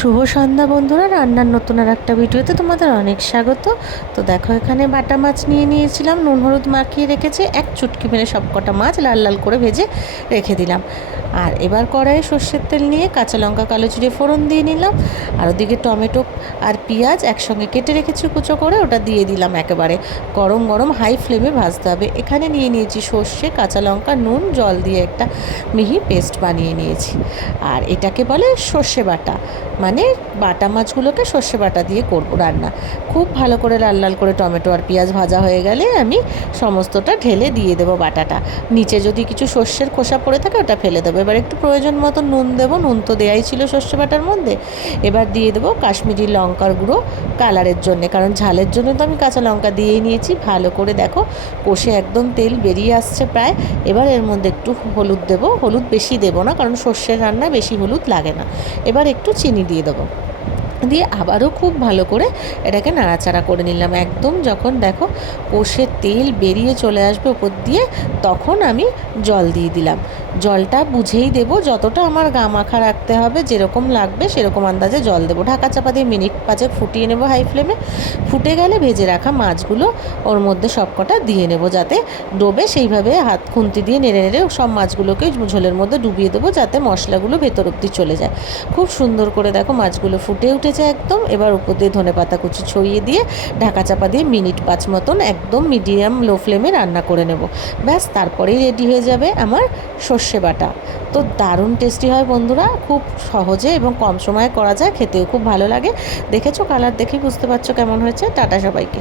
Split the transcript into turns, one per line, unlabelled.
শুভ সন্ধ্যা বন্ধুরা, রান্নার নতুন আর একটা ভিডিওতে তোমাদের অনেক স্বাগত। তো দেখো, এখানে বাটা মাছ নিয়ে নিয়েছিলাম, নুন হলুদ মাখিয়ে রেখেছি, এক চুটকি মেরে সব কটা মাছ লাল লাল করে ভেজে রেখে দিলাম। আর এবার কড়াইয়ে সর্ষের তেল নিয়ে কাঁচা লঙ্কা, কালো জিরে ফোড়ন দিয়ে নিলাম, আর ওদিকে টমেটো আর পেঁয়াজ একসঙ্গে কেটে রেখেছি কুচো করে, ওটা দিয়ে দিলাম একেবারে গরম গরম হাই ফ্লেমে ভাজতে হবে। এখানে নিয়ে নিয়েছি সর্ষে, কাঁচা লঙ্কা, নুন, জল দিয়ে একটা মিহি পেস্ট বানিয়ে নিয়েছি। আর এটাকে বলে সর্ষে বাটা মানে বাটা মাছগুলোকে সর্ষে বাটা দিয়ে করব রান্না। খুব ভালো করে লাল লাল করে টমেটো আর পেঁয়াজ ভাজা হয়ে গেলে আমি সমস্তটা ঢেলে দিয়ে দেবো বাটাটা। নিচে যদি কিছু সর্ষের খোসা পড়ে থাকে ওটা ফেলে দেবো। এবার একটু প্রয়োজন মতো নুন দেবো। নুন তো দেয়াই ছিল সর্ষে বাটার মধ্যে। এবার দিয়ে দেবো কাশ্মীরি লঙ্কার গুঁড়ো কালারের জন্যে। কারণ ঝালের জন্য তো আমি কাঁচা লঙ্কা দিয়েই নিয়েছি। ভালো করে দেখো কষে একদম তেল বেরিয়ে আসছে প্রায়। এবার এর মধ্যে একটু হলুদ দেবো। হলুদ বেশি দেবো না, কারণ সর্ষের রান্নায় বেশি হলুদ লাগে না। এবার একটু চিনি দিয়ে দেবো। দিয়ে আবারও খুব ভালো করে এটাকে নাড়াচাড়া করে নিলাম। একদম যখন দেখো কষে তেল বেরিয়ে চলে আসবে উপর দিয়ে, তখন আমি জল দিয়ে দিলাম। জলটা বুঝেই দেবো, যতটা আমার গা মাখা রাখতে হবে, যেরকম লাগবে সেরকম আন্দাজে জল দেবো। ঢাকা চাপা দিয়ে মিনিট পাঁচেক ফুটিয়ে নেব হাই ফ্লেমে। ফুটে গেলে ভেজে রাখা মাছগুলো ওর মধ্যে সবকটা দিয়ে নেব যাতে ডোবে সেইভাবে হাত খুন্তি দিয়ে নেড়ে নেড়ে সব মাছগুলোকে ঝোলের মধ্যে ডুবিয়ে দেবো যাতে মশলাগুলো ভেতর অব্দি চলে যায়। খুব সুন্দর করে দেখো মাছগুলো ফুটে উঠেছে একদম। এবার উপর দিয়ে ধনে পাতা কুচি ছড়িয়ে দিয়ে ঢাকা চাপা দিয়ে মিনিট পাঁচ মতন একদম মিডিয়াম লো ফ্লেমে রান্না করে নেব। ব্যাস, তারপরেই রেডি হয়ে যাবে আমার সর্ষে বাটা তো দারুণ টেস্টি হয় বন্ধুরা, খুব সহজে এবং কম সময়ে করা যায়, খেতেও খুব ভালো লাগে। দেখেছ কালার দেখেই বুঝতে পারছ কেমন হয়েছে। টাটা সবাইকে।